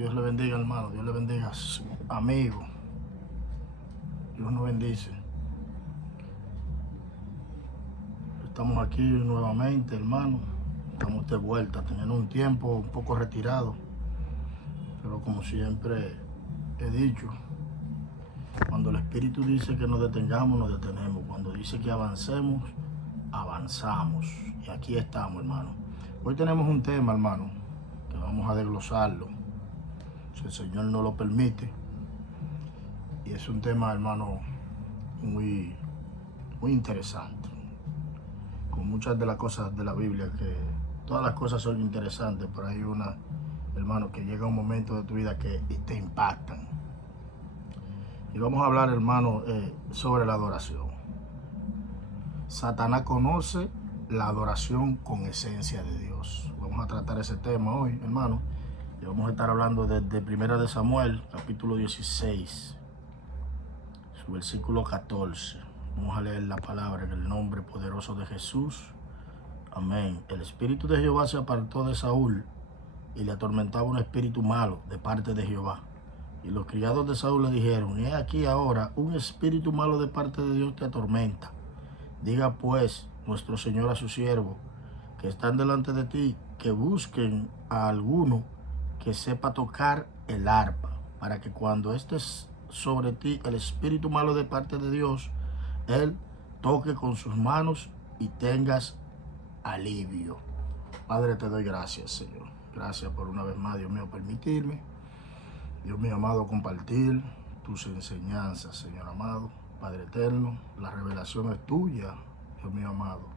Dios le bendiga, hermano. Dios le bendiga, amigo. Dios nos bendice. Estamos aquí nuevamente, hermano. Estamos de vuelta, teniendo un tiempo un poco retirado. Pero como siempre he dicho, cuando el Espíritu dice que nos detengamos, nos detenemos. Cuando dice que avancemos, avanzamos. Y aquí estamos, hermano. Hoy tenemos un tema, hermano, que vamos a desglosarlo, si el Señor nos lo permite. Y es un tema, hermano, muy interesante. Con muchas de las cosas de la Biblia, que todas las cosas son interesantes, pero hay una, hermano, que llega un momento de tu vida que te impactan. Y vamos a hablar, hermano, sobre la adoración. Satanás conoce la adoración con esencia de Dios. Vamos a tratar ese tema hoy, hermano. Y vamos a estar hablando desde 1 de Samuel, capítulo 16, su versículo 14. Vamos a leer la palabra en el nombre poderoso de Jesús. Amén. El espíritu de Jehová se apartó de Saúl y le atormentaba un espíritu malo de parte de Jehová. Y los criados de Saúl le dijeron: he aquí ahora un espíritu malo de parte de Dios te atormenta. Diga pues nuestro Señor a su siervo que están delante de ti, que busquen a alguno que sepa tocar el arpa, para que cuando estés sobre ti el espíritu malo de parte de Dios, él toque con sus manos y tengas alivio. Padre, te doy gracias, Señor. Gracias por una vez más, Dios mío, permitirme, Dios mío amado, compartir tus enseñanzas, Señor amado. Padre eterno, la revelación es tuya, Dios mío amado.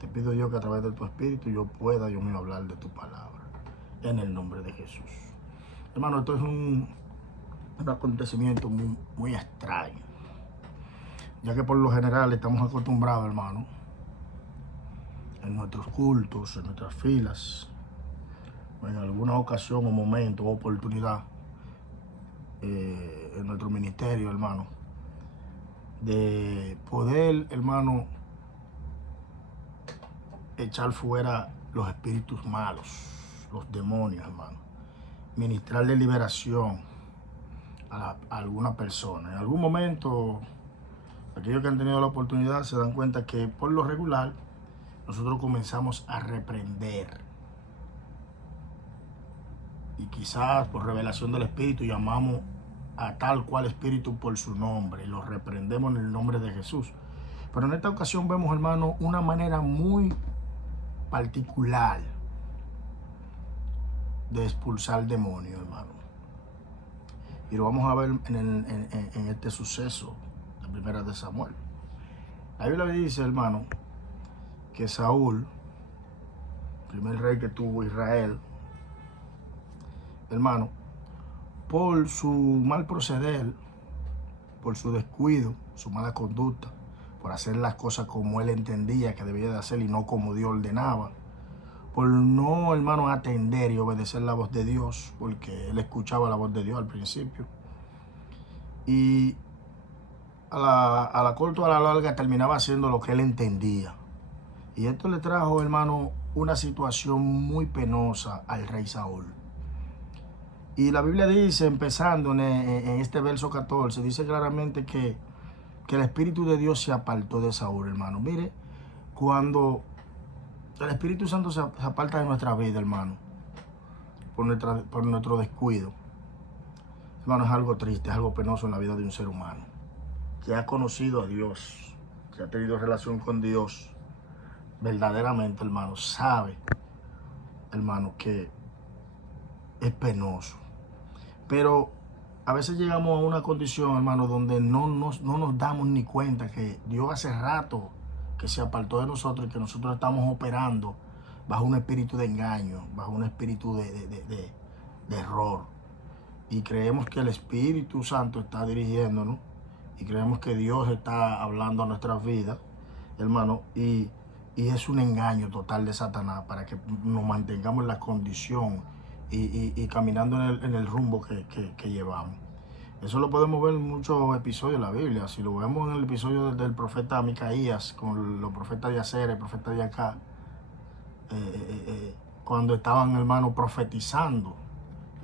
Te pido, Dios, que a través de tu Espíritu yo pueda, Dios mío, hablar de tu palabra, en el nombre de Jesús. Hermano, esto es un acontecimiento muy extraño, ya que por lo general estamos acostumbrados, hermano, en nuestros cultos, en nuestras filas, o en alguna ocasión o momento o oportunidad, en nuestro ministerio, hermano, de poder, hermano, echar fuera los espíritus malos, los demonios, hermano, ministrarle liberación a alguna persona. En algún momento, aquellos que han tenido la oportunidad se dan cuenta que por lo regular nosotros comenzamos a reprender, y quizás por revelación del Espíritu llamamos a tal cual espíritu por su nombre y lo reprendemos en el nombre de Jesús. Pero en esta ocasión vemos, hermano, una manera muy particular de expulsar demonios, hermano. Y lo vamos a ver en este suceso de 1 de Samuel. La Biblia dice, hermano, que Saúl, primer rey que tuvo Israel, hermano, por su mal proceder, por su descuido, su mala conducta, por hacer las cosas como él entendía que debía de hacer y no como Dios ordenaba, por no, hermano, atender y obedecer la voz de Dios, porque él escuchaba la voz de Dios al principio, y a la corta o a la larga terminaba haciendo lo que él entendía. Y esto le trajo, hermano, una situación muy penosa al rey Saúl. Y la Biblia dice, empezando en este verso 14, dice claramente que el Espíritu de Dios se apartó de Saúl, hermano. Mire, cuando el Espíritu Santo se aparta de nuestra vida, hermano, por nuestro descuido, hermano, es algo triste, es algo penoso en la vida de un ser humano que ha conocido a Dios, que ha tenido relación con Dios verdaderamente, hermano, sabe, hermano, que es penoso. Pero a veces llegamos a una condición, hermano, donde no nos damos ni cuenta que Dios hace rato que se apartó de nosotros y que nosotros estamos operando bajo un espíritu de engaño, bajo un espíritu de error. Y creemos que el Espíritu Santo está dirigiéndonos y creemos que Dios está hablando a nuestras vidas, hermano, y es un engaño total de Satanás para que nos mantengamos en la condición y caminando en el rumbo que llevamos. Eso lo podemos ver en muchos episodios de la Biblia. Si lo vemos en el episodio del profeta Micaías, con los profetas de Aser, el profeta de acá, cuando estaban, hermanos, profetizando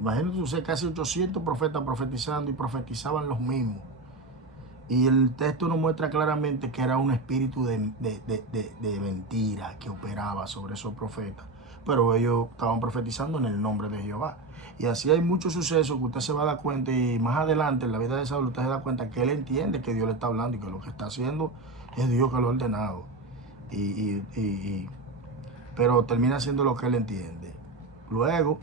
Imagínate usted, casi 800 profetas profetizando y profetizaban los mismos. Y el texto nos muestra claramente que era un espíritu de mentira que operaba sobre esos profetas. Pero ellos estaban profetizando en el nombre de Jehová. Y así hay muchos sucesos que usted se va a dar cuenta, y más adelante en la vida de Saúl usted se da cuenta que él entiende que Dios le está hablando y que lo que está haciendo es Dios que lo ha ordenado. Pero termina haciendo lo que él entiende. Luego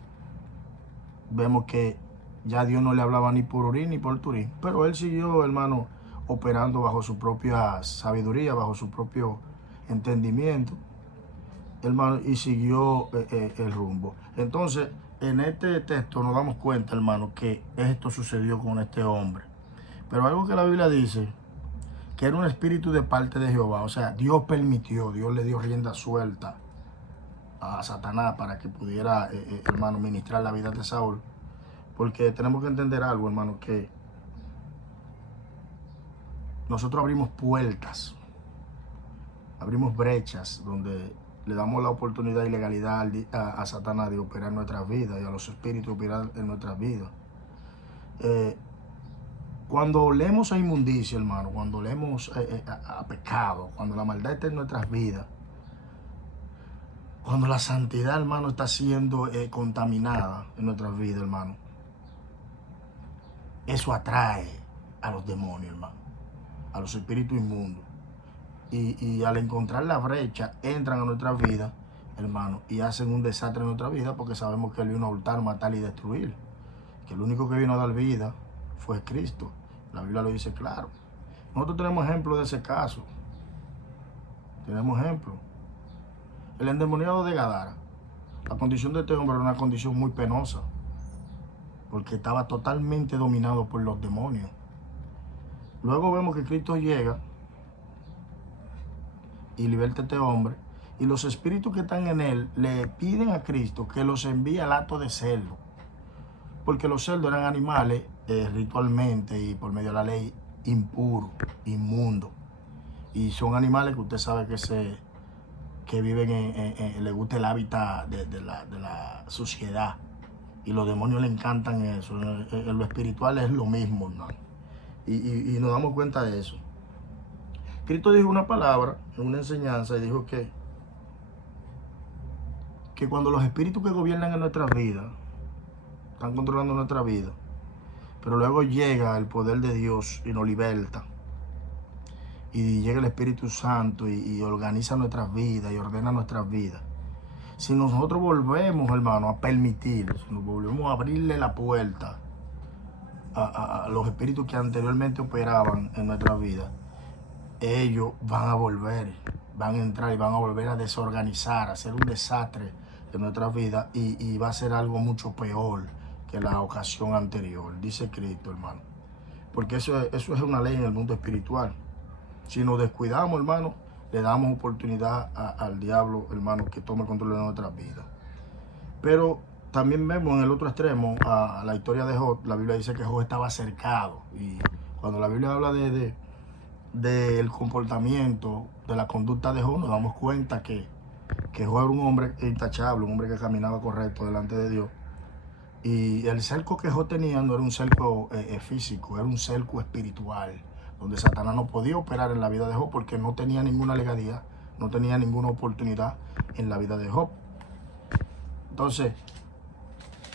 vemos que ya Dios no le hablaba ni por Urim ni por Turim, pero él siguió, hermano, operando bajo su propia sabiduría, bajo su propio entendimiento, hermano, y siguió el rumbo. Entonces, en este texto nos damos cuenta, hermano, que esto sucedió con este hombre. Pero algo que la Biblia dice, que era un espíritu de parte de Jehová. O sea, Dios permitió, Dios le dio rienda suelta a Satanás para que pudiera, hermano, ministrar la vida de Saúl. Porque tenemos que entender algo, hermano, que nosotros abrimos puertas, abrimos brechas donde le damos la oportunidad y legalidad a Satanás de operar en nuestras vidas y a los espíritus de operar en nuestras vidas. Cuando olemos a inmundicia, hermano, cuando olemos a pecado, cuando la maldad está en nuestras vidas, cuando la santidad, hermano, está siendo contaminada en nuestras vidas, hermano, eso atrae a los demonios, hermano, a los espíritus inmundos. Y al encontrar la brecha, entran a nuestras vidas, hermano, y hacen un desastre en nuestra vida, porque sabemos que Él vino a hurtar, matar y destruir. Que el único que vino a dar vida fue Cristo. La Biblia lo dice claro. Nosotros tenemos ejemplos de ese caso. Tenemos ejemplos. El endemoniado de Gadara. La condición de este hombre era una condición muy penosa, porque estaba totalmente dominado por los demonios. Luego vemos que Cristo llega y liberta a este hombre, y los espíritus que están en él le piden a Cristo que los envíe al hato de cerdo, porque los cerdos eran animales ritualmente y por medio de la ley impuros, inmundos, y son animales que usted sabe que viven le gusta el hábitat de la suciedad, y los demonios le encantan eso. En lo espiritual es lo mismo, hermano, y nos damos cuenta de eso. Cristo dijo una palabra en una enseñanza y dijo que cuando los espíritus que gobiernan en nuestras vidas están controlando nuestra vida, pero luego llega el poder de Dios y nos liberta, y llega el Espíritu Santo y organiza nuestras vidas y ordena nuestras vidas. Si nosotros volvemos, hermano, a permitir, si nos volvemos a abrirle la puerta a los espíritus que anteriormente operaban en nuestras vidas, ellos van a volver, van a entrar y van a volver a desorganizar, a hacer un desastre en nuestras vidas, y va a ser algo mucho peor que la ocasión anterior, dice Cristo, hermano. Porque eso es una ley en el mundo espiritual. Si nos descuidamos, hermano, le damos oportunidad al diablo, hermano, que tome el control de nuestras vidas. Pero también vemos en el otro extremo a la historia de Job. La Biblia dice que Job estaba cercado, y cuando la Biblia habla del comportamiento, de la conducta de Job, nos damos cuenta que Job era un hombre intachable, un hombre que caminaba correcto delante de Dios. Y el cerco que Job tenía no era un cerco físico, era un cerco espiritual, donde Satanás no podía operar en la vida de Job porque no tenía ninguna legalidad, no tenía ninguna oportunidad en la vida de Job. Entonces,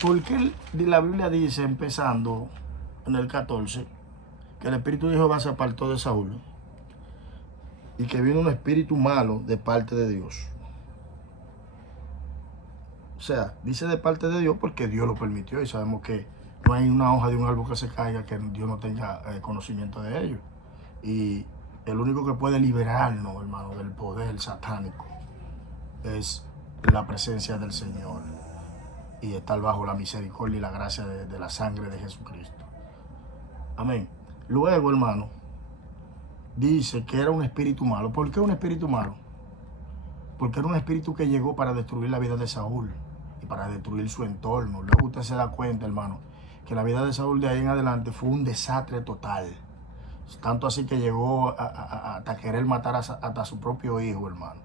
¿por qué la Biblia dice, empezando en el 14, que el espíritu de Jehová se apartó de Saúl y que vino un espíritu malo de parte de Dios? O sea, dice de parte de Dios porque Dios lo permitió, y sabemos que no hay una hoja de un árbol que se caiga que Dios no tenga conocimiento de ello. Y el único que puede liberarnos, hermano, del poder satánico es la presencia del Señor y estar bajo la misericordia y la gracia de la sangre de Jesucristo. Amén. Luego, hermano, dice que era un espíritu malo. ¿Por qué un espíritu malo? Porque era un espíritu que llegó para destruir la vida de Saúl y para destruir su entorno. Luego usted se da cuenta, hermano, que la vida de Saúl de ahí en adelante fue un desastre total. Tanto así que llegó hasta querer matar hasta su propio hijo, hermano.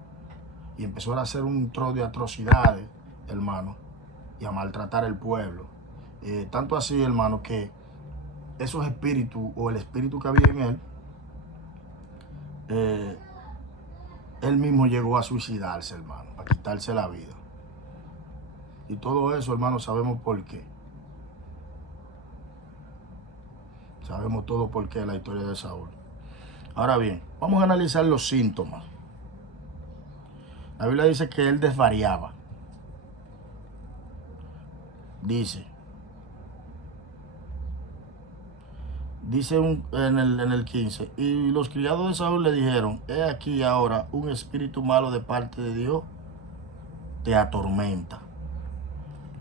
Y empezó a hacer un trozo de atrocidades, hermano, y a maltratar al pueblo. Tanto así, hermano, que esos espíritus o el espíritu que había en él, él mismo llegó a suicidarse, hermano, a quitarse la vida. Y todo eso, hermano, sabemos por qué. Sabemos todo por qué la historia de Saúl. Ahora bien, vamos a analizar los síntomas. La Biblia dice que él desvariaba. Dice en el 15, y los criados de Saúl le dijeron, he aquí ahora un espíritu malo de parte de Dios te atormenta.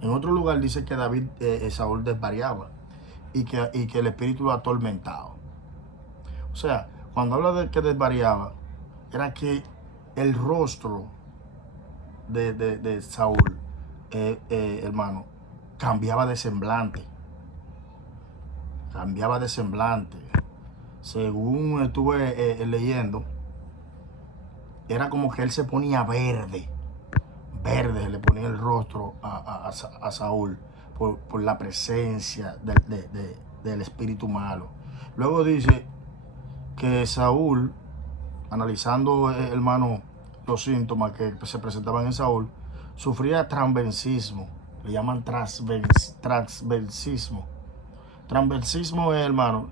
En otro lugar dice que Saúl desvariaba y que el espíritu lo atormentaba. O sea, cuando habla de que desvariaba, era que el rostro de Saúl, hermano, cambiaba de semblante. Cambiaba de semblante. Según estuve leyendo, era como que él se ponía verde. Verde se le ponía el rostro a Saúl por la presencia del espíritu malo. Luego dice que Saúl, analizando, hermano, los síntomas que se presentaban en Saúl, sufría transvensismo. Le llaman transvensismo. Transvensismo es, hermano,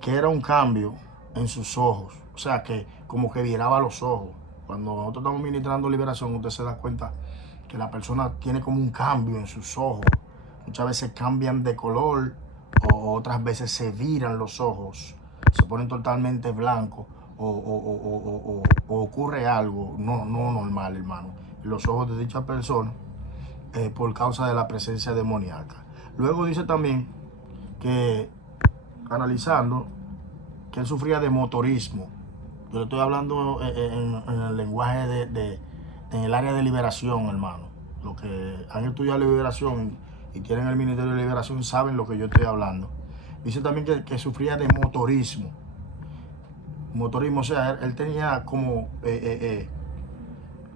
que era un cambio en sus ojos. O sea, que como que viraba los ojos. Cuando nosotros estamos ministrando liberación, usted se da cuenta que la persona tiene como un cambio en sus ojos. Muchas veces cambian de color o otras veces se viran los ojos. Se ponen totalmente blancos o ocurre algo no normal, hermano, en los ojos de dicha persona por causa de la presencia demoníaca. Luego dice también que, analizando, que él sufría de motorismo. Yo le estoy hablando en el lenguaje en el área de liberación, hermano. Los que han estudiado liberación y tienen el ministerio de liberación saben lo que yo estoy hablando. Dice también que sufría de motorismo. Motorismo, o sea, él tenía como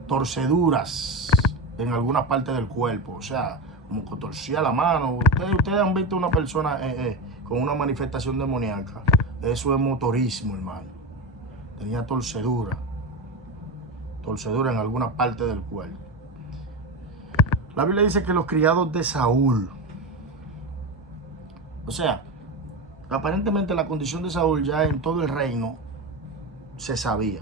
torceduras en alguna parte del cuerpo. O sea, como que torcía la mano. Ustedes han visto una persona con una manifestación demoníaca. Eso es motorismo, hermano. Tenía torcedura en alguna parte del cuerpo. La Biblia dice que los criados de Saúl, o sea, aparentemente la condición de Saúl ya en todo el reino se sabía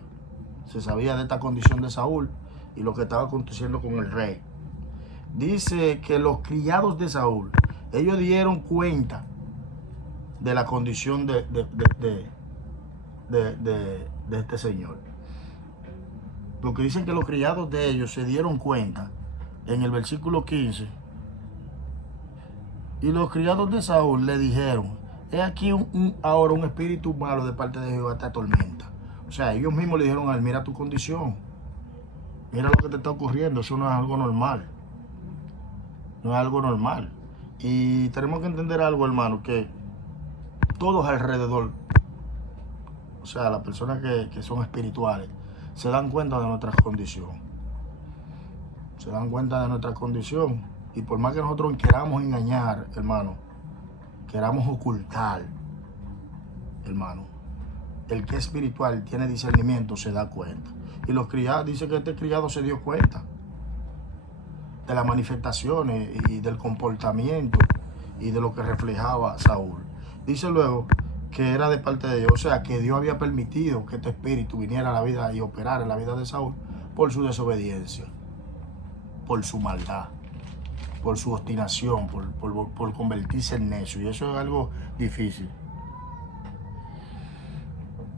de esta condición de Saúl y lo que estaba aconteciendo con el rey. Dice que los criados de Saúl, ellos dieron cuenta de la condición de este señor. Porque dicen que los criados de ellos se dieron cuenta en el versículo 15. Y los criados de Saúl le dijeron, he aquí ahora un espíritu malo de parte de Jehová te atormenta. O sea, ellos mismos le dijeron a él, mira tu condición. Mira lo que te está ocurriendo, eso no es algo normal. No es algo normal. Y tenemos que entender algo, hermano, que todos alrededor, o sea, las personas que son espirituales, se dan cuenta de nuestra condición. Se dan cuenta de nuestra condición. Y por más que nosotros queramos engañar, hermano, queramos ocultar, hermano, el que es espiritual tiene discernimiento, se da cuenta. Y los criados, dice que este criado se dio cuenta de las manifestaciones y del comportamiento y de lo que reflejaba Saúl. Dice luego que era de parte de Dios, o sea, que Dios había permitido que este espíritu viniera a la vida y operara en la vida de Saúl por su desobediencia, por su maldad, por su obstinación, por convertirse en necio. Y eso es algo difícil.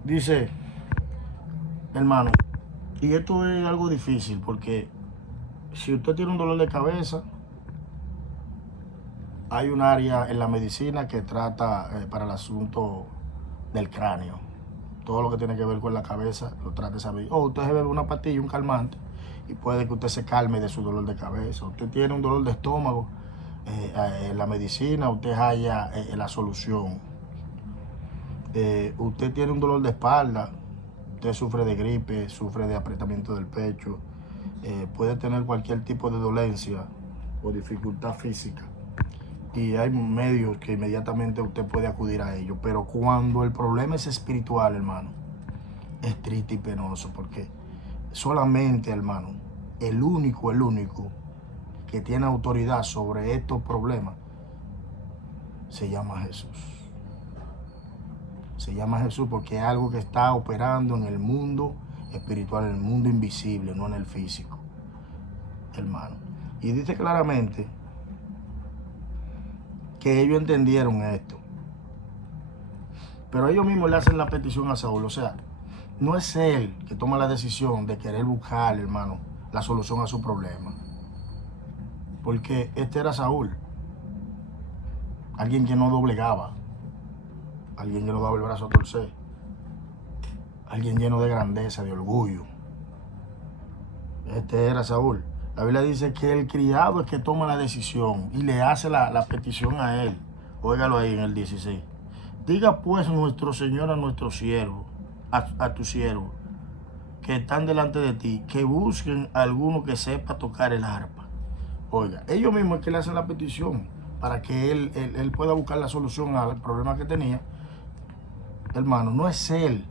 Dice, hermano, y esto es algo difícil porque si usted tiene un dolor de cabeza, hay un área en la medicina que trata para el asunto del cráneo. Todo lo que tiene que ver con la cabeza lo trata esa medicina. O usted se bebe una pastilla, un calmante, y puede que usted se calme de su dolor de cabeza. Usted tiene un dolor de estómago, en la medicina usted halla la solución. Usted tiene un dolor de espalda, usted sufre de gripe, sufre de apretamiento del pecho, puede tener cualquier tipo de dolencia o dificultad física. y hay medios que inmediatamente usted puede acudir a ellos. Pero cuando el problema es espiritual, hermano, es triste y penoso, porque solamente, hermano, el único que tiene autoridad sobre estos problemas se llama Jesús. Se llama Jesús porque es algo que está operando en el mundo espiritual, en el mundo invisible, no en el físico, hermano. Y dice claramente que ellos entendieron esto, pero ellos mismos le hacen la petición a Saúl. O sea, no es él que toma la decisión de querer buscar, hermano, la solución a su problema, porque este era Saúl, alguien que no doblegaba, alguien que no daba el brazo a torcer, alguien lleno de grandeza, de orgullo. Este era Saúl. La Biblia dice que el criado es que toma la decisión y le hace la petición a él. Óigalo ahí en el 16. Diga pues nuestro Señor a nuestro siervo, a tu siervo, que están delante de ti, que busquen a alguno que sepa tocar el arpa. Oiga, ellos mismos es que le hacen la petición para que él pueda buscar la solución al problema que tenía. Hermano, no es él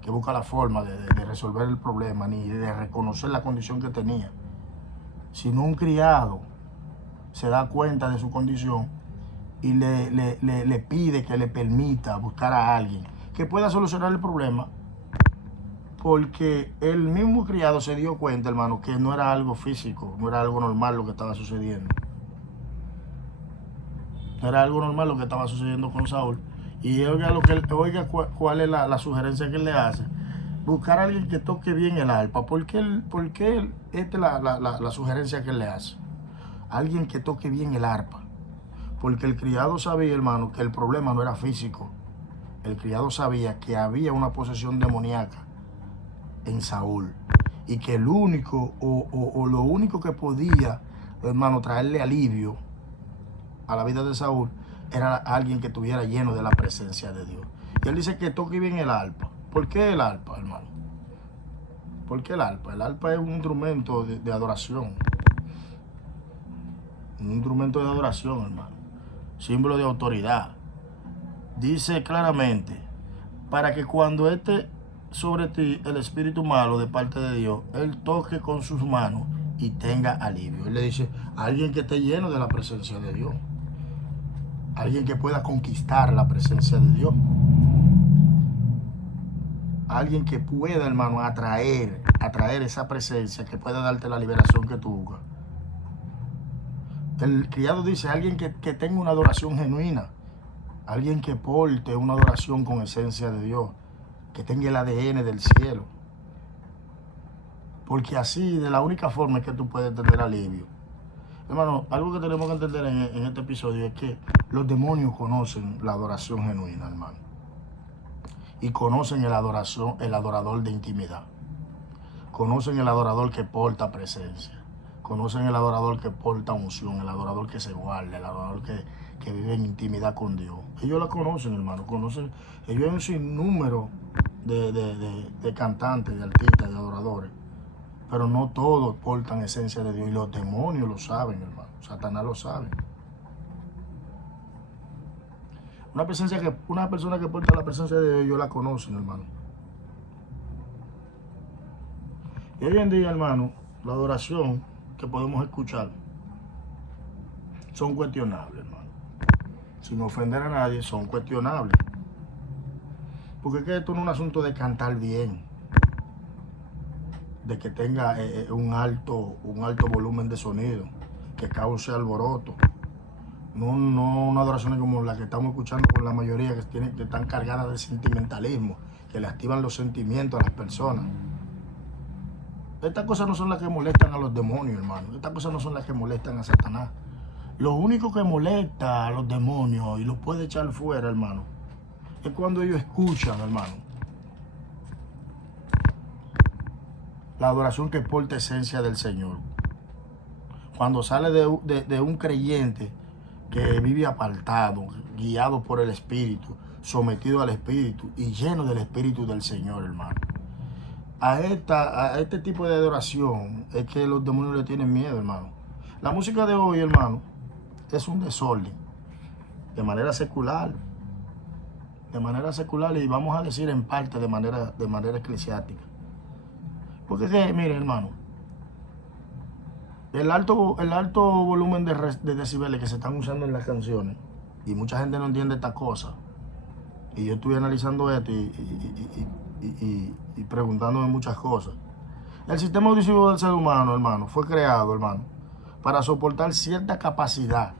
que busca la forma de resolver el problema, ni de reconocer la condición que tenía, sino un criado se da cuenta de su condición y le pide que le permita buscar a alguien que pueda solucionar el problema, porque el mismo criado se dio cuenta, hermano, que no era algo físico, no era algo normal lo que estaba sucediendo. No era algo normal lo que estaba sucediendo con Saúl. Y oiga cuál es la sugerencia que él le hace. Buscar a alguien que toque bien el arpa. ¿Por qué esta es la sugerencia que él le hace? Alguien que toque bien el arpa. Porque el criado sabía, hermano, que el problema no era físico. El criado sabía que había una posesión demoníaca en Saúl. Y que el único, o lo único que podía, hermano, traerle alivio a la vida de Saúl era alguien que estuviera lleno de la presencia de Dios. Y él dice que toque bien el arpa. ¿Por qué el arpa, hermano? ¿Por qué el arpa? El arpa es un instrumento de adoración. Un instrumento de adoración, hermano. Símbolo de autoridad. Dice claramente, para que cuando esté sobre ti el espíritu malo de parte de Dios, él toque con sus manos y tenga alivio. Él le dice, alguien que esté lleno de la presencia de Dios. Alguien que pueda conquistar la presencia de Dios. Alguien que pueda, hermano, atraer esa presencia, que pueda darte la liberación que tú buscas. El criado dice, alguien que tenga una adoración genuina. Alguien que porte una adoración con esencia de Dios. Que tenga el ADN del cielo. Porque así, de la única forma es que tú puedes tener alivio. Hermano, algo que tenemos que entender en este episodio es que los demonios conocen la adoración genuina, hermano. Y conocen el adorador de intimidad. Conocen el adorador que porta presencia. Conocen el adorador que porta unción, el adorador que se guarda, el adorador que vive en intimidad con Dios. Ellos la conocen, hermano. Ellos hay un sinnúmero de cantantes, de artistas, de adoradores. Pero no todos portan esencia de Dios. Y los demonios lo saben, hermano. Satanás lo sabe. Una persona que porta la presencia de Dios, ellos la conocen, hermano. Y hoy en día, hermano, la adoración que podemos escuchar son cuestionables, hermano. Sin ofender a nadie, son cuestionables. Porque es que esto no es un asunto de cantar bien, de que tenga un alto volumen de sonido, que cause alboroto. No una adoración como la que estamos escuchando con la mayoría, que están cargadas de sentimentalismo, que le activan los sentimientos a las personas. Estas cosas no son las que molestan a los demonios, hermano. Estas cosas no son las que molestan a Satanás. Lo único que molesta a los demonios y los puede echar fuera, hermano, es cuando ellos escuchan, hermano, la adoración que porta esencia del Señor. Cuando sale de un creyente que vive apartado, guiado por el Espíritu, sometido al Espíritu y lleno del Espíritu del Señor, hermano. A este tipo de adoración es que los demonios le tienen miedo, hermano. La música de hoy, hermano, Este es un desorden, de manera secular, y vamos a decir en parte de manera eclesiástica. Porque miren, hermano, el alto volumen de decibeles que se están usando en las canciones, y mucha gente no entiende esta cosa, y yo estuve analizando esto y preguntándome muchas cosas. El sistema auditivo del ser humano, hermano, fue creado, hermano, para soportar cierta capacidad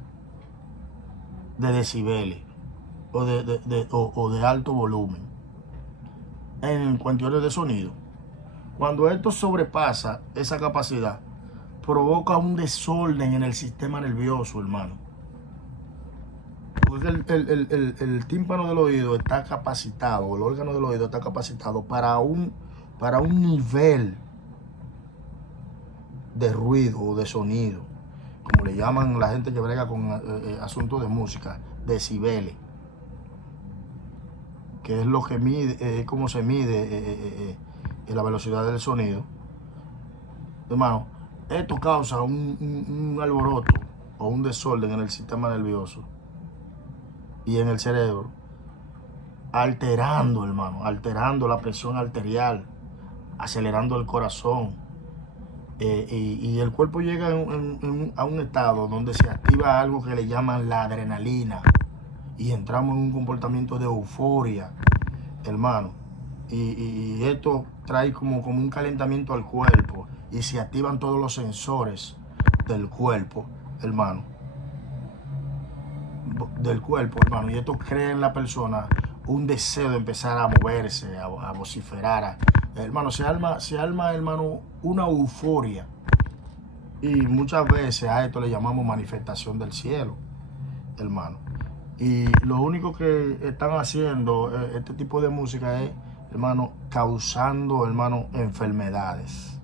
de decibeles o de alto volumen en cuestiones de sonido. Cuando esto sobrepasa esa capacidad, provoca un desorden en el sistema nervioso, hermano. Porque el tímpano del oído está capacitado, el órgano del oído está capacitado para un nivel de ruido o de sonido, como le llaman la gente que brega con asuntos de música, decibeles, que es lo que mide, cómo se mide la velocidad del sonido. Hermano, esto causa un alboroto o un desorden en el sistema nervioso y en el cerebro, alterando, hermano, alterando la presión arterial, acelerando el corazón, y el cuerpo llega a un estado donde se activa algo que le llaman la adrenalina y entramos en un comportamiento de euforia, hermano, y esto trae como un calentamiento al cuerpo y se activan todos los sensores del cuerpo, hermano, y esto crea en la persona un deseo de empezar a moverse, a vociferar, hermano, se arma, hermano, una euforia, y muchas veces a esto le llamamos manifestación del cielo, hermano. Y lo único que están haciendo este tipo de música es, hermano, causando, hermano, enfermedades,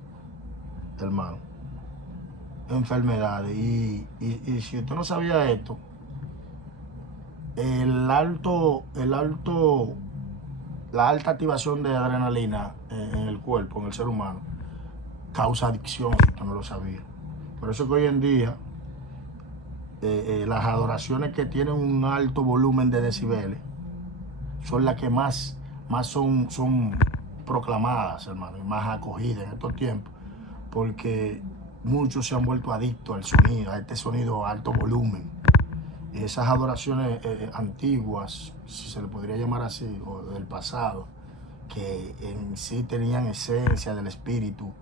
hermano, enfermedades. Y si usted no sabía esto, la alta activación de adrenalina en el cuerpo, en el ser humano, causa adicción, si usted no lo sabía. Por eso que hoy en día las adoraciones que tienen un alto volumen de decibeles son las que más son proclamadas, hermano, y más acogidas en estos tiempos, porque muchos se han vuelto adictos al sonido, a este sonido a alto volumen. Y esas adoraciones antiguas, si se le podría llamar así, o del pasado, que en sí tenían esencia del espíritu,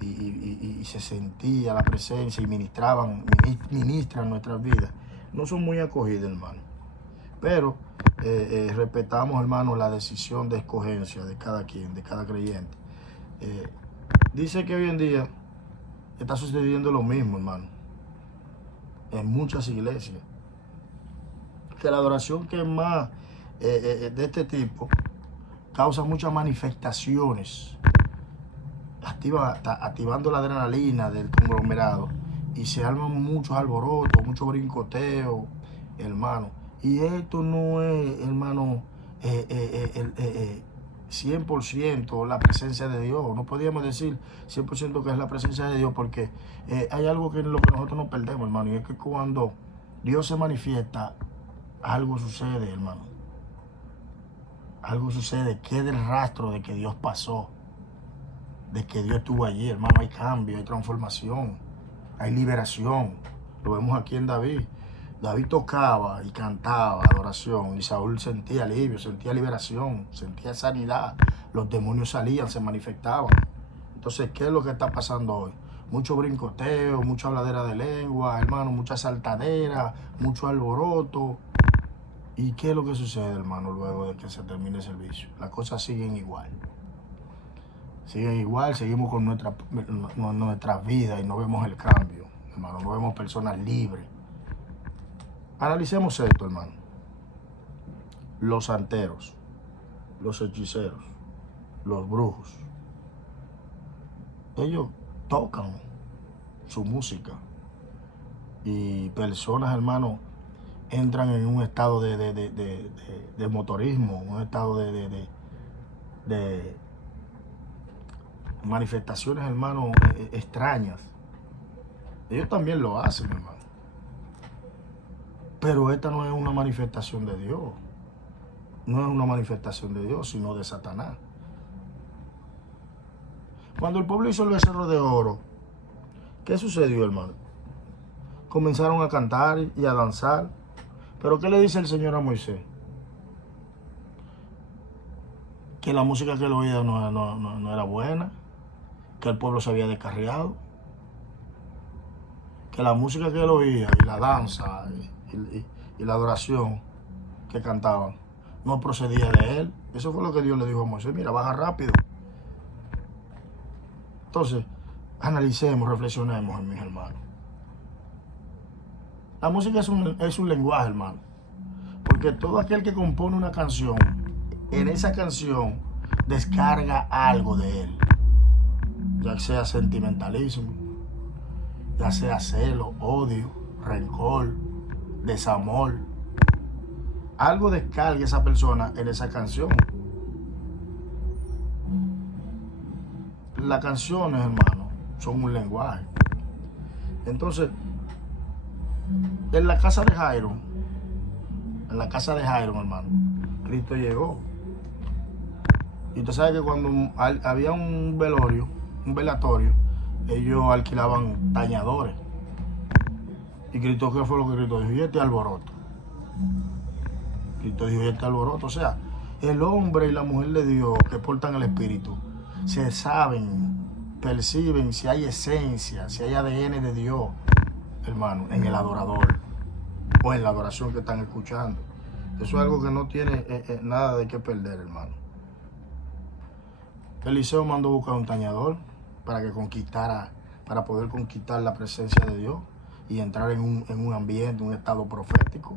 y se sentía la presencia y ministran nuestras vidas, no son muy acogidas, hermano. Pero respetamos, hermano, la decisión de escogencia de cada quien, de cada creyente. Dice que hoy en día está sucediendo lo mismo, hermano, en muchas iglesias, que la adoración que es más de este tipo causa muchas manifestaciones, activando la adrenalina del conglomerado, y se arman muchos alborotos, mucho brincoteo, hermano. Y esto no es, hermano, 100% la presencia de Dios. No podríamos decir 100% que es la presencia de Dios, porque hay algo que en lo que nosotros nos perdemos, hermano, y es que cuando Dios se manifiesta, algo sucede, hermano. Algo sucede, queda el rastro de que Dios pasó, de que Dios estuvo allí, hermano. Hay cambio, hay transformación, hay liberación. Lo vemos aquí en David. David tocaba y cantaba adoración, y Saúl sentía alivio, sentía liberación, sentía sanidad. Los demonios salían, se manifestaban. Entonces, ¿qué es lo que está pasando hoy? Mucho brincoteo, mucha habladera de lengua, hermano, mucha saltadera, mucho alboroto. ¿Y qué es lo que sucede, hermano, luego de que se termine el servicio? Las cosas siguen igual. Siguen igual, seguimos con nuestra vida y no vemos el cambio, hermano. No vemos personas libres. Analicemos esto, hermano. Los santeros, los hechiceros, los brujos, ellos tocan su música, y personas, hermano, entran en un estado de motorismo, un estado de manifestaciones, hermano, extrañas. Ellos también lo hacen, hermano. Pero esta no es una manifestación de Dios. No es una manifestación de Dios, sino de Satanás. Cuando el pueblo hizo el becerro de oro, ¿qué sucedió, hermano? Comenzaron a cantar y a danzar. Pero ¿qué le dice el Señor a Moisés? Que la música que él oía no era buena, que el pueblo se había descarriado, que la música que él oía y la danza y la adoración que cantaban no procedía de él. Eso fue lo que Dios le dijo a Moisés: mira, baja rápido. Entonces, analicemos, reflexionemos, mis hermanos. La música es un lenguaje, hermano. Porque todo aquel que compone una canción, en esa canción descarga algo de él. Ya sea sentimentalismo, ya sea celo, odio, rencor, desamor. Algo descarga esa persona en esa canción. Las canciones, hermano, son un lenguaje. Entonces, en la casa de Jairo, hermano, Cristo llegó. Y usted sabe que cuando había un velatorio, ellos alquilaban tañadores. Y Cristo, ¿qué fue lo que Cristo dijo? Y este alboroto. Cristo dijo: y este alboroto. O sea, el hombre y la mujer de Dios que portan el Espíritu se saben, perciben si hay esencia, si hay ADN de Dios, hermano, en el adorador o en la adoración que están escuchando. Eso es algo que no tiene nada de qué perder, hermano. Eliseo mandó buscar un tañador para poder conquistar la presencia de Dios y entrar en un ambiente, un estado profético.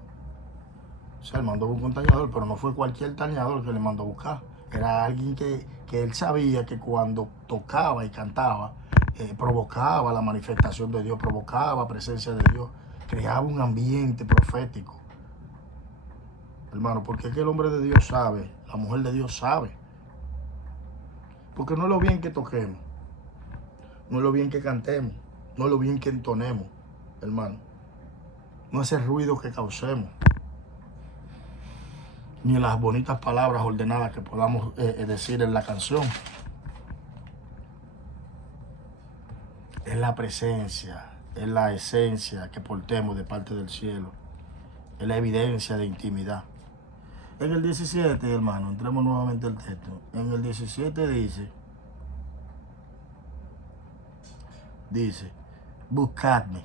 O sea, él mandó buscar un tañador, pero no fue cualquier tañador que le mandó a buscar. Era alguien que él sabía que cuando tocaba y cantaba, provocaba la manifestación de Dios, provocaba presencia de Dios, creaba un ambiente profético. Hermano, porque es que el hombre de Dios sabe, la mujer de Dios sabe. Porque no es lo bien que toquemos, no es lo bien que cantemos, no es lo bien que entonemos, hermano. No es el ruido que causemos, ni las bonitas palabras ordenadas que podamos decir en la canción. Es la presencia, es la esencia que portemos de parte del cielo. Es la evidencia de intimidad. En el 17, hermano, entremos nuevamente al texto. En el 17 dice, buscadme.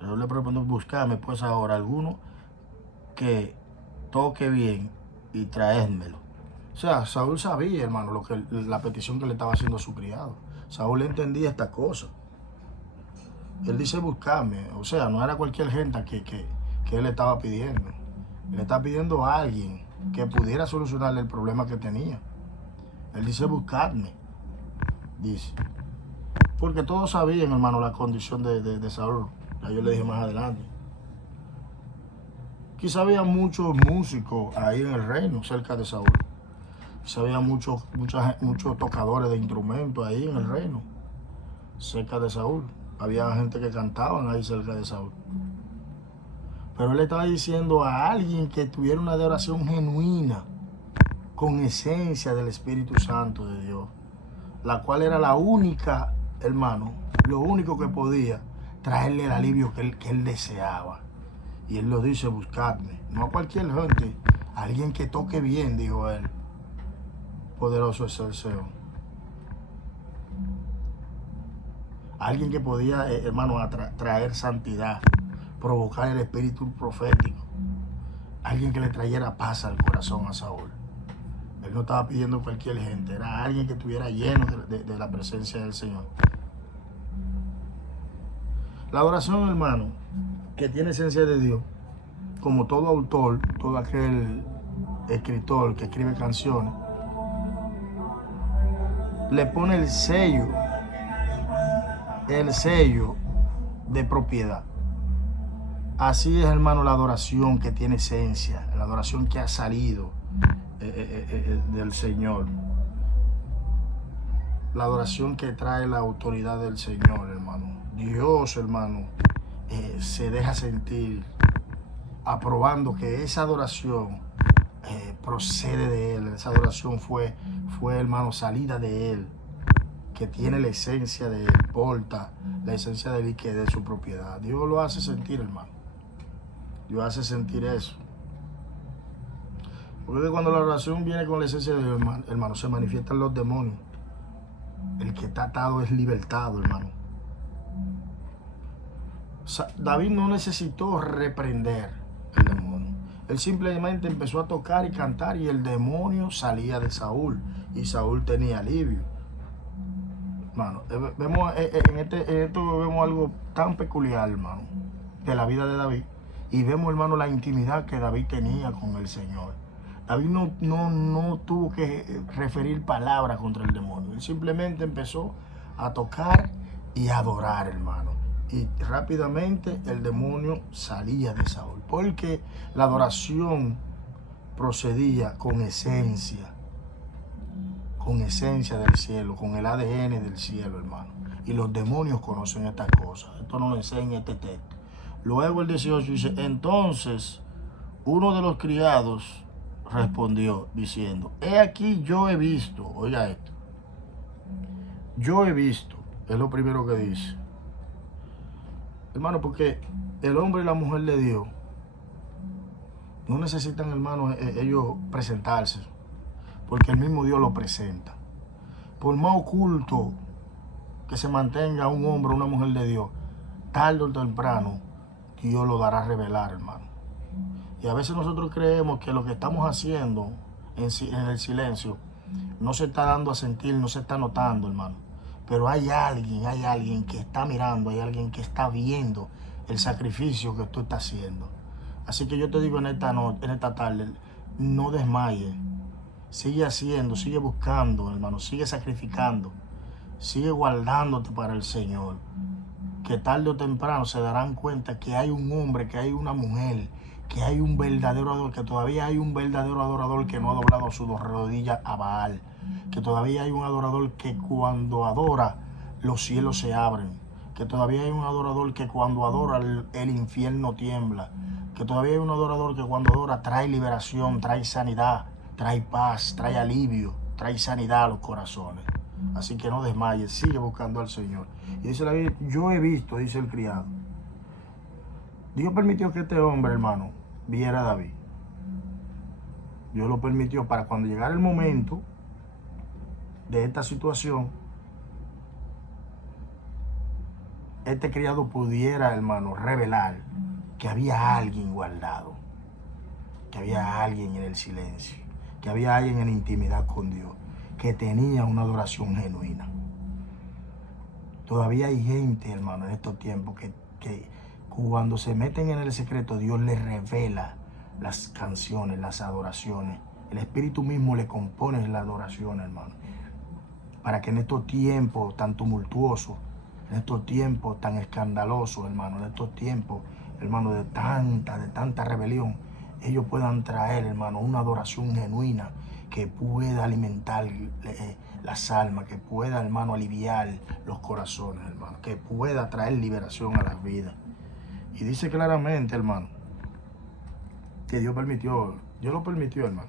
Yo le propongo buscarme, pues ahora alguno que toque bien y traédmelo. O sea, Saúl sabía, hermano, la petición que le estaba haciendo a su criado. Saúl entendía esta cosa. Él dice buscarme. O sea, no era cualquier gente que él le estaba pidiendo. Él le está pidiendo a alguien que pudiera solucionarle el problema que tenía. Él dice buscarme. Dice. Porque todos sabían, hermano, la condición de Saúl. Ya yo le dije más adelante. Quizá había muchos músicos ahí en el reino, cerca de Saúl. Quizá había muchos tocadores de instrumentos ahí en el reino, cerca de Saúl. Había gente que cantaban ahí cerca de Saúl. Pero él estaba diciendo a alguien que tuviera una adoración genuina, con esencia del Espíritu Santo de Dios, la cual era la única, hermano, lo único que podía traerle el alivio que él deseaba. Y él lo dice, buscadme. No a cualquier gente, a alguien que toque bien, dijo él. Poderoso es el Señor. Alguien que podía, hermano, traer santidad, provocar el espíritu profético. Alguien que le trayera paz al corazón a Saúl. Él no estaba pidiendo cualquier gente, era alguien que estuviera lleno de la presencia del Señor. La adoración, hermano, que tiene esencia de Dios, como todo autor, todo aquel escritor que escribe canciones, le pone el sello de propiedad. Así es, hermano, la adoración que tiene esencia, la adoración que ha salido del Señor. La adoración que trae la autoridad del Señor, hermano. Dios, hermano, se deja sentir aprobando que esa adoración procede de él. Esa adoración fue, hermano, salida de él, que tiene la esencia de él, porta la esencia de él, que es de su propiedad. Dios lo hace sentir, hermano. Dios hace sentir eso. Porque cuando la oración viene con la esencia de Dios, hermano, se manifiestan los demonios. El que está atado es libertado, hermano. David no necesitó reprender el demonio. Él simplemente empezó a tocar y cantar y el demonio salía de Saúl. Y Saúl tenía alivio. Hermano, vemos en esto vemos algo tan peculiar, hermano, de la vida de David. Y vemos, hermano, la intimidad que David tenía con el Señor. David no tuvo que referir palabras contra el demonio. Él simplemente empezó a tocar y a adorar, hermano. Y rápidamente el demonio salía de Saúl. Porque la adoración procedía con esencia del cielo, con el ADN del cielo, hermano. Y los demonios conocen estas cosas. Esto no lo enseña este texto. Luego el 18 dice, entonces uno de los criados respondió diciendo, he aquí yo he visto, oiga esto, yo he visto, es lo primero que dice. Hermano, porque el hombre y la mujer de Dios no necesitan, hermano, ellos presentarse, porque el mismo Dios lo presenta. Por más oculto que se mantenga un hombre o una mujer de Dios, tarde o temprano, Dios lo dará a revelar, hermano. Y a veces nosotros creemos que lo que estamos haciendo en el silencio no se está dando a sentir, no se está notando, hermano. Pero hay alguien que está mirando, hay alguien que está viendo el sacrificio que tú estás haciendo. Así que yo te digo en esta tarde, no desmayes. Sigue haciendo, sigue buscando, hermano, sigue sacrificando, sigue guardándote para el Señor. Que tarde o temprano se darán cuenta que hay un hombre, que hay una mujer, que hay un verdadero adorador, que todavía hay un verdadero adorador que no ha doblado sus rodillas a Baal, que todavía hay un adorador que cuando adora los cielos se abren, que todavía hay un adorador que cuando adora el infierno tiembla, que todavía hay un adorador que cuando adora trae liberación, trae sanidad, trae paz, trae alivio, trae sanidad a los corazones. Así que no desmayes, sigue buscando al Señor. Y dice la Biblia, yo he visto, dice el criado. Dios permitió que este hombre, hermano, viera a David. Dios lo permitió para cuando llegara el momento de esta situación, este criado pudiera, hermano, revelar que había alguien guardado, que había alguien en el silencio, que había alguien en intimidad con Dios, que tenía una adoración genuina. Todavía hay gente, hermano, en estos tiempos que cuando se meten en el secreto, Dios les revela las canciones, las adoraciones. El Espíritu mismo le compone la adoración, hermano. Para que en estos tiempos tan tumultuosos, en estos tiempos tan escandalosos, hermano, en estos tiempos, hermano, de tanta rebelión, ellos puedan traer, hermano, una adoración genuina que pueda alimentar las almas, que pueda, hermano, aliviar los corazones, hermano, que pueda traer liberación a las vidas. Y dice claramente, hermano, que Dios lo permitió, hermano.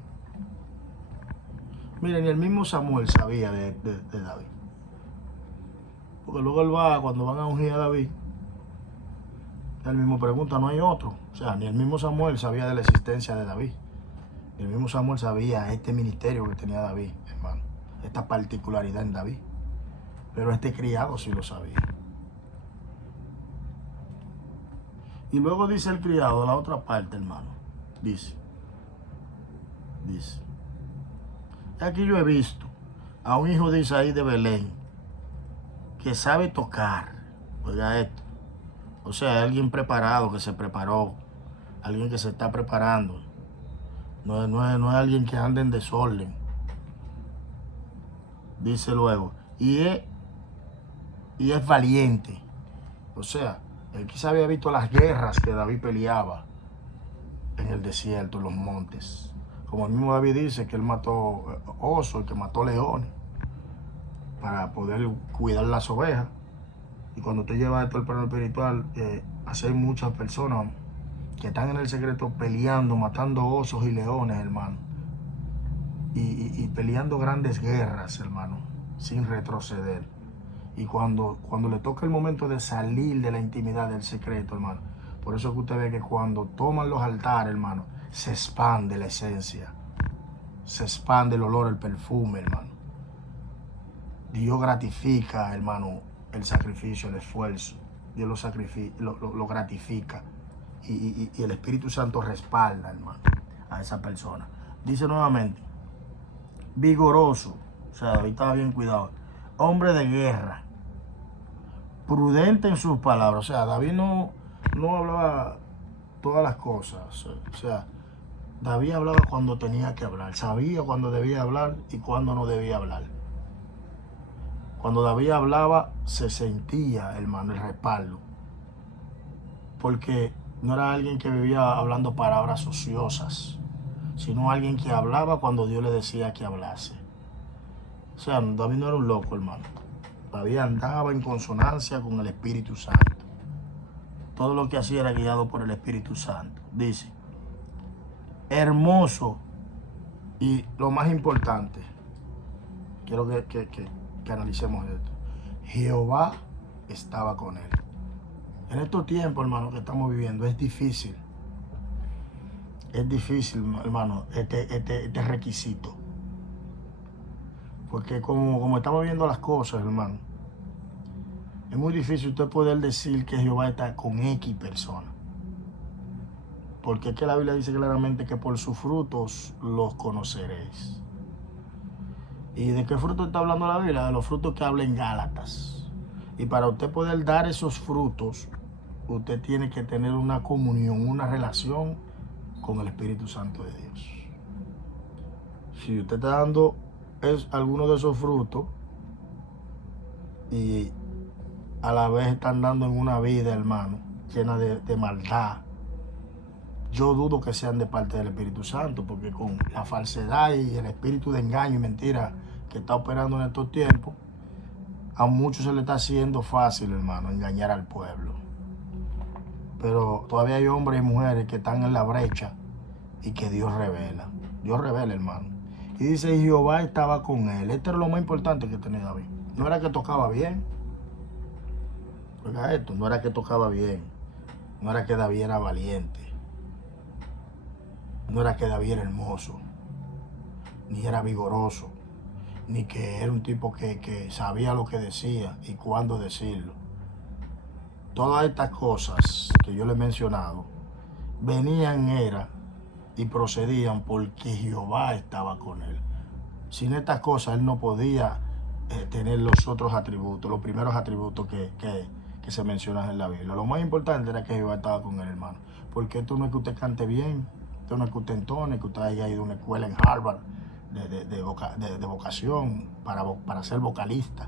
Miren, el mismo Samuel sabía de David. Porque luego él va, cuando van a ungir a David, él mismo pregunta, no hay otro. O sea, ni el mismo Samuel sabía de la existencia de David. El mismo Samuel sabía este ministerio que tenía David, hermano. Esta particularidad en David. Pero este criado sí lo sabía. Y luego dice el criado, la otra parte, hermano. Dice. Aquí yo he visto a un hijo de Isaí de Belén que sabe tocar. Oiga esto. O sea, alguien preparado, que se preparó. Alguien que se está preparando. No es alguien que ande en desorden. Dice luego. Y es valiente. O sea, él quizá había visto las guerras que David peleaba en el desierto, en los montes. Como el mismo David dice que él mató osos, que mató leones para poder cuidar las ovejas. Y cuando usted lleva esto al plano espiritual, así hay muchas personas que están en el secreto peleando, matando osos y leones, hermano. Y peleando grandes guerras, hermano, sin retroceder. Y cuando le toca el momento de salir de la intimidad del secreto, hermano, por eso que usted ve que cuando toman los altares, hermano, se expande la esencia, se expande el olor, el perfume, hermano. Dios gratifica, hermano, el sacrificio, el esfuerzo. Dios lo gratifica. Y el Espíritu Santo respalda, hermano, a esa persona. Dice nuevamente, vigoroso, o sea, David estaba bien cuidado, hombre de guerra, prudente en sus palabras. O sea, David no hablaba todas las cosas. O sea, David hablaba cuando tenía que hablar, sabía cuando debía hablar y cuando no debía hablar. Cuando David hablaba, se sentía, hermano, el respaldo. Porque no era alguien que vivía hablando palabras ociosas, sino alguien que hablaba cuando Dios le decía que hablase. O sea, David no era un loco, hermano. David andaba en consonancia con el Espíritu Santo. Todo lo que hacía era guiado por el Espíritu Santo. Dice, hermoso, y lo más importante, quiero que analicemos esto. Jehová estaba con él. En estos tiempos, hermano, que estamos viviendo, es difícil. Es difícil, hermano, este requisito. Porque como estamos viendo las cosas, hermano, es muy difícil usted poder decir que Jehová está con X persona. Porque es que la Biblia dice claramente que por sus frutos los conoceréis. ¿Y de qué fruto está hablando la Biblia? De los frutos que habla en Gálatas. Y para usted poder dar esos frutos, usted tiene que tener una comunión, una relación con el Espíritu Santo de Dios. Si usted está dando alguno de esos frutos y a la vez están dando en una vida, hermano, llena de maldad, yo dudo que sean de parte del Espíritu Santo, porque con la falsedad y el espíritu de engaño y mentira que está operando en estos tiempos, a muchos se le está haciendo fácil, hermano, engañar al pueblo. Pero todavía hay hombres y mujeres que están en la brecha y que Dios revela. Dios revela, hermano. Y dice, Jehová estaba con él. Esto era lo más importante que tenía David. No era que tocaba bien. Oiga esto, no era que tocaba bien. No era que David era valiente. No era que David era hermoso. Ni era vigoroso. Ni que era un tipo que sabía lo que decía y cuándo decirlo. Todas estas cosas que yo le he mencionado venían y procedían porque Jehová estaba con él. Sin estas cosas él no podía tener los otros atributos, los primeros atributos que se mencionan en la Biblia. Lo más importante era que Jehová estaba con él, hermano. Porque esto no es que usted cante bien, esto no es que usted entone, que usted haya ido a una escuela en Harvard de vocación para ser vocalista.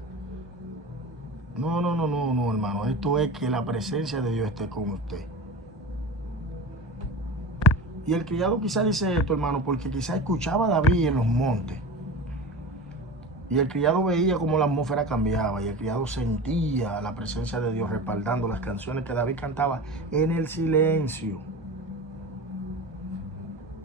No, hermano. Esto es que la presencia de Dios esté con usted. Y el criado quizá dice esto, hermano, porque quizá escuchaba a David en los montes. Y el criado veía cómo la atmósfera cambiaba. Y el criado sentía la presencia de Dios respaldando las canciones que David cantaba en el silencio.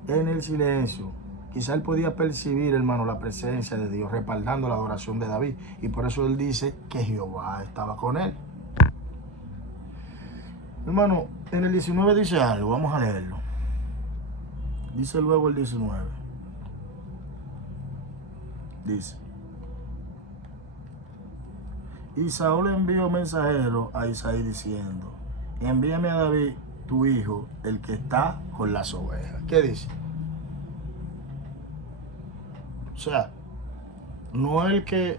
En el silencio. Quizá él podía percibir, hermano, la presencia de Dios respaldando la adoración de David. Y por eso él dice que Jehová estaba con él. Hermano, en el 19 dice algo. Vamos a leerlo. Dice luego el 19. Dice. Y Saúl envió mensajero a Isaí diciendo, envíame a David, tu hijo, el que está con las ovejas. ¿Qué dice? O sea, no es el que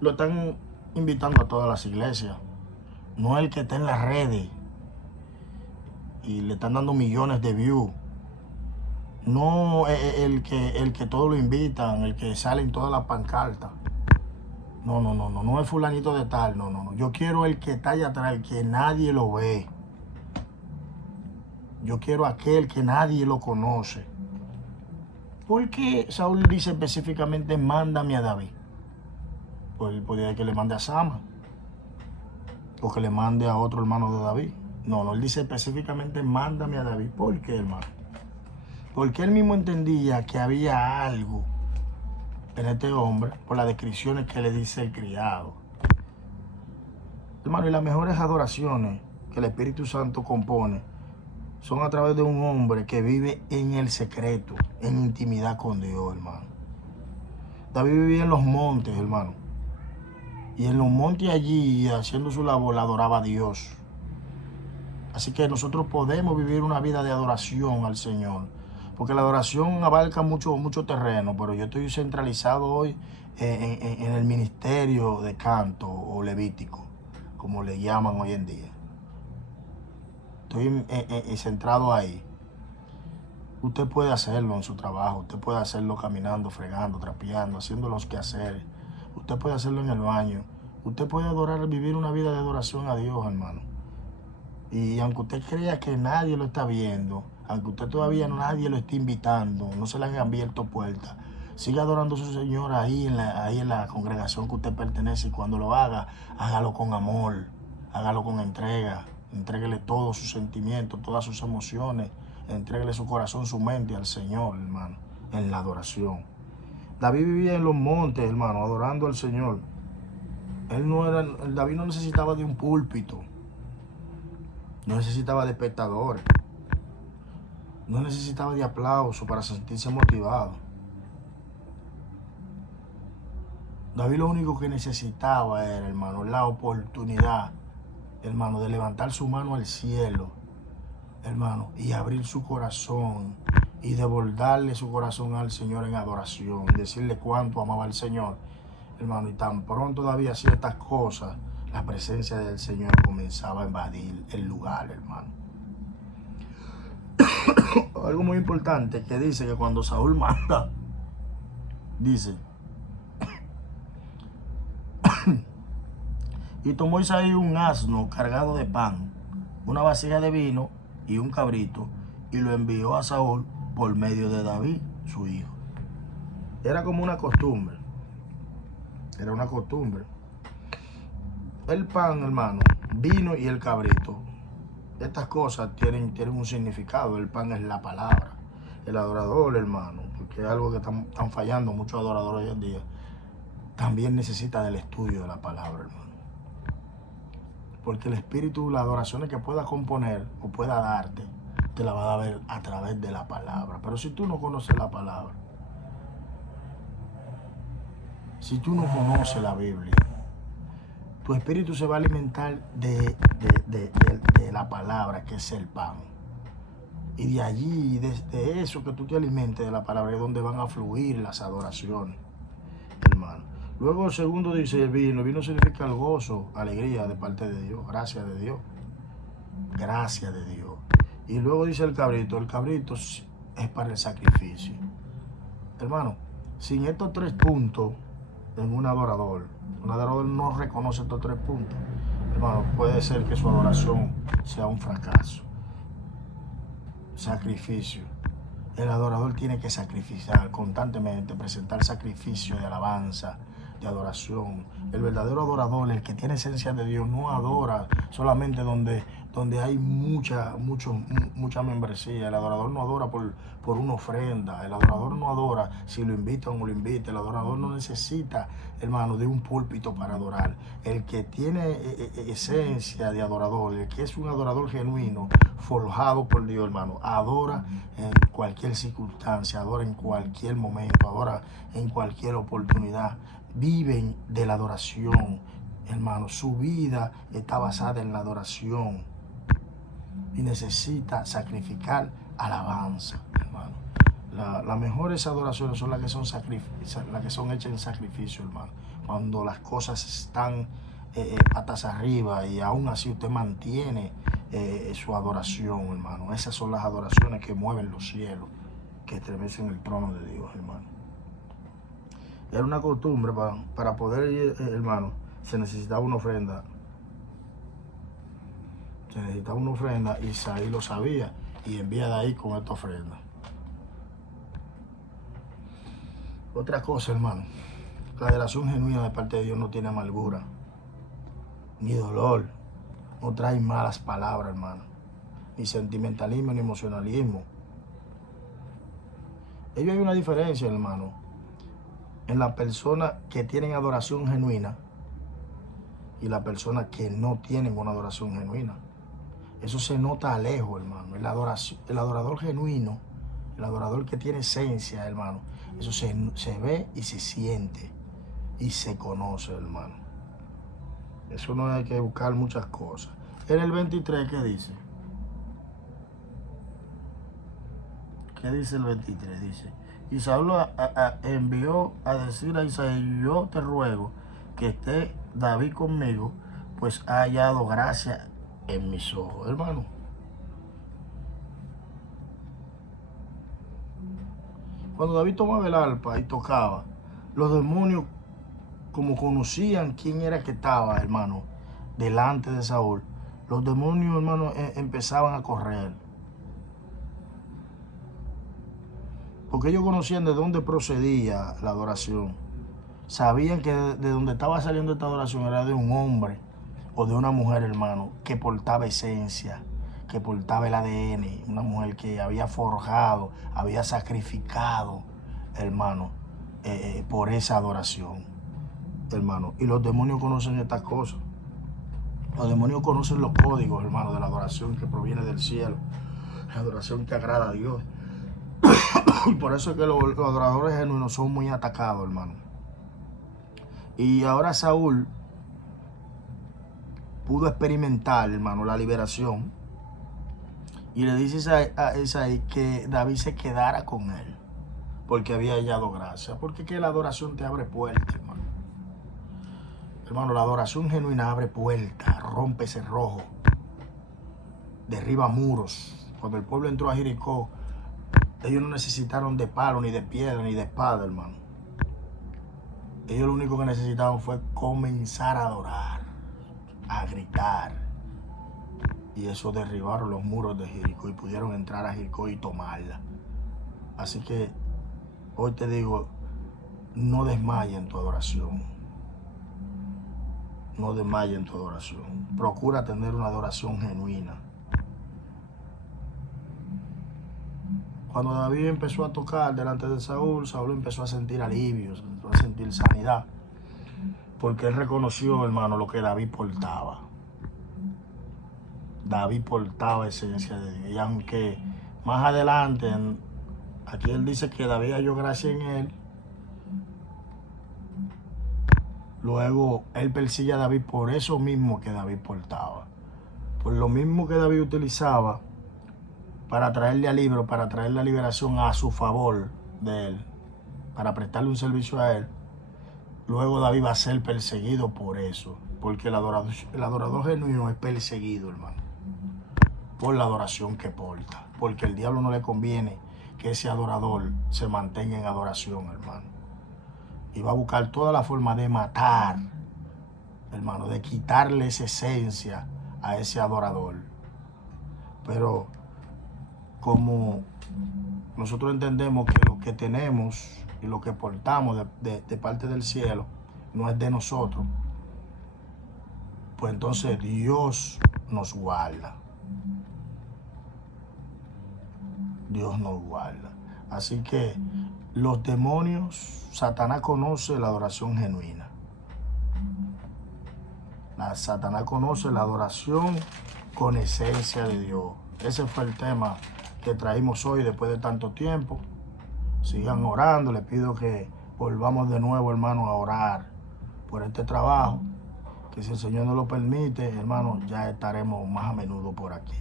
lo están invitando a todas las iglesias, no es el que está en las redes y le están dando millones de views, no es el que todos lo invitan, el que sale en todas las pancartas. No es fulanito de tal, no. Yo quiero el que está allá atrás, el que nadie lo ve. Yo quiero aquel que nadie lo conoce. ¿Por qué Saúl dice específicamente, mándame a David? Pues él podría que le mande a Sama, o que le mande a otro hermano de David, No, él dice específicamente, mándame a David. ¿Por qué, hermano? Porque él mismo entendía que había algo en este hombre por las descripciones que le dice el criado. Hermano, y las mejores adoraciones que el Espíritu Santo compone son a través de un hombre que vive en el secreto, en intimidad con Dios, hermano. David vivía en los montes, hermano. Y en los montes allí, haciendo su labor, adoraba a Dios. Así que nosotros podemos vivir una vida de adoración al Señor. Porque la adoración abarca mucho terreno, pero yo estoy centralizado hoy en el ministerio de canto o levítico, como le llaman hoy en día. Estoy centrado ahí. Usted puede hacerlo en su trabajo, usted puede hacerlo caminando, fregando, trapeando, haciendo los quehaceres. Usted puede hacerlo en el baño. Usted puede adorar, vivir una vida de adoración a Dios, hermano. Y aunque usted crea que nadie lo está viendo, aunque usted todavía nadie lo está invitando, no se le han abierto puertas, siga adorando a su Señor ahí en la congregación que usted pertenece. Y cuando lo haga, hágalo con amor, hágalo con entrega. Entréguele todos sus sentimientos, todas sus emociones. Entréguele su corazón, su mente al Señor, hermano, en la adoración. David vivía en los montes, hermano, adorando al Señor. David no necesitaba de un púlpito. No necesitaba de espectadores. No necesitaba de aplauso para sentirse motivado. David lo único que necesitaba era, hermano, la oportunidad, hermano, de levantar su mano al cielo, hermano, y abrir su corazón y devolverle su corazón al Señor en adoración, decirle cuánto amaba al Señor, hermano. Y tan pronto David hacía estas cosas, la presencia del Señor comenzaba a invadir el lugar, hermano. Algo muy importante que dice que cuando Saúl manda, dice, y tomó Isaí un asno cargado de pan, una vasija de vino y un cabrito, y lo envió a Saúl por medio de David, su hijo. Era como una costumbre. Era una costumbre. El pan, hermano, vino y el cabrito. Estas cosas tienen un significado. El pan es la palabra. El adorador, hermano, porque es algo que están fallando muchos adoradores hoy en día, también necesita del estudio de la palabra, hermano. Porque el Espíritu, las adoraciones que pueda componer o pueda darte, te la va a dar a través de la palabra. Pero si tú no conoces la palabra, si tú no conoces la Biblia, tu espíritu se va a alimentar de la palabra, que es el pan. Y de allí, desde eso que tú te alimentes de la palabra, es donde van a fluir las adoraciones, hermano. Luego el segundo dice el vino. El vino significa el gozo, alegría de parte de Dios, gracias de Dios. Gracias de Dios. Y luego dice el cabrito es para el sacrificio. Hermano, sin estos 3 puntos en un adorador no reconoce estos 3 puntos, hermano, puede ser que su adoración sea un fracaso. Sacrificio. El adorador tiene que sacrificar constantemente, presentar sacrificio de alabanza, de adoración. El verdadero adorador, el que tiene esencia de Dios, no adora solamente donde hay mucha membresía. El adorador no adora por una ofrenda. El adorador no adora si lo invita o no lo invita. El adorador no necesita, hermano, de un púlpito para adorar. El que tiene esencia de adorador, el que es un adorador genuino, forjado por Dios, hermano, adora en cualquier circunstancia, adora en cualquier momento, adora en cualquier oportunidad. Viven de la adoración, hermano. Su vida está basada en la adoración y necesita sacrificar alabanza, hermano. Las mejores adoraciones son las que son hechas en sacrificio, hermano. Cuando las cosas están patas arriba y aún así usted mantiene su adoración, hermano. Esas son las adoraciones que mueven los cielos, que estremecen el trono de Dios, hermano. Era una costumbre para poder ir, hermano, se necesitaba una ofrenda. Se necesitaba una ofrenda y Isaí lo sabía y envía de ahí con esta ofrenda. Otra cosa, hermano, la adoración genuina de parte de Dios no tiene amargura, ni dolor, no trae malas palabras, hermano, ni sentimentalismo, ni emocionalismo. Ellos hay una diferencia, hermano, en las personas que tienen adoración genuina y las personas que no tienen una adoración genuina. Eso se nota a lejos, hermano. El adorador genuino, el adorador que tiene esencia, hermano, eso se ve y se siente y se conoce, hermano. Eso no hay que buscar muchas cosas. En el 23, ¿qué dice? ¿Qué dice el 23? Dice, y Saúl envió a decir a Isaí, yo te ruego que esté David conmigo, pues ha hallado gracia en mis ojos, hermano. Cuando David tomaba el arpa y tocaba, los demonios, como conocían quién era que estaba, hermano, delante de Saúl, los demonios, hermano, empezaban a correr. Porque ellos conocían de dónde procedía la adoración. Sabían que de donde estaba saliendo esta adoración era de un hombre o de una mujer, hermano, que portaba esencia, que portaba el ADN, una mujer que había forjado, había sacrificado, hermano, por esa adoración, hermano. Y los demonios conocen estas cosas. Los demonios conocen los códigos, hermano, de la adoración que proviene del cielo, la adoración que agrada a Dios. Y por eso es que los adoradores genuinos son muy atacados, hermano. Y ahora Saúl pudo experimentar, hermano, la liberación. Y le dice a Isaí que David se quedara con él, porque había hallado gracia. Porque que la adoración te abre puertas, hermano. Hermano, la adoración genuina abre puertas, rompe cerrojos, derriba muros. Cuando el pueblo entró a Jericó, ellos no necesitaron de palo, ni de piedra, ni de espada, hermano. Ellos lo único que necesitaban fue comenzar a adorar, a gritar. Y eso derribaron los muros de Jericó y pudieron entrar a Jericó y tomarla. Así que hoy te digo, no desmayes en tu adoración. No desmayes en tu adoración. Procura tener una adoración genuina. Cuando David empezó a tocar delante de Saúl, Saúl empezó a sentir alivio, empezó a sentir sanidad. Porque él reconoció, hermano, lo que David portaba. David portaba esencia de Dios. Y aunque más adelante, aquí él dice que David halló gracia en él, luego él persigue a David por eso mismo que David portaba. Por lo mismo que David utilizaba para traerle alivio, para traer la liberación a su favor de él, para prestarle un servicio a él. Luego David va a ser perseguido por eso, porque el adorador genuino es perseguido, hermano, por la adoración que porta, porque el diablo no le conviene que ese adorador se mantenga en adoración, hermano, y va a buscar toda la forma de matar, hermano, de quitarle esa esencia a ese adorador. Pero como nosotros entendemos que lo que tenemos y lo que portamos de parte del cielo no es de nosotros, pues entonces Dios nos guarda. Dios nos guarda. Así que los demonios, Satanás conoce la adoración genuina. Satanás conoce la adoración con esencia de Dios. Ese fue el tema que traímos hoy después de tanto tiempo. Sigan orando. Les pido que volvamos de nuevo, hermano, a orar por este trabajo. Que si el Señor nos lo permite, hermano, ya estaremos más a menudo por aquí.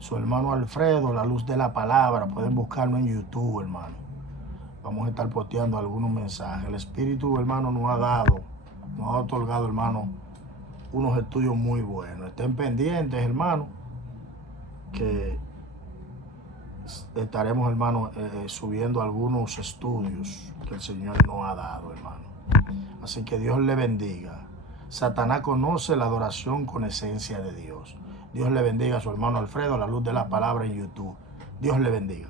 Su hermano Alfredo, la luz de la palabra. Pueden buscarlo en YouTube, hermano. Vamos a estar posteando algunos mensajes. El Espíritu, hermano, nos ha otorgado, hermano, unos estudios muy buenos. Estén pendientes, hermano, que estaremos, hermano, subiendo algunos estudios que el Señor nos ha dado, hermano. Así que Dios le bendiga. Satanás conoce la adoración con esencia de Dios. Dios le bendiga a su hermano Alfredo, la luz de la palabra en YouTube. Dios le bendiga.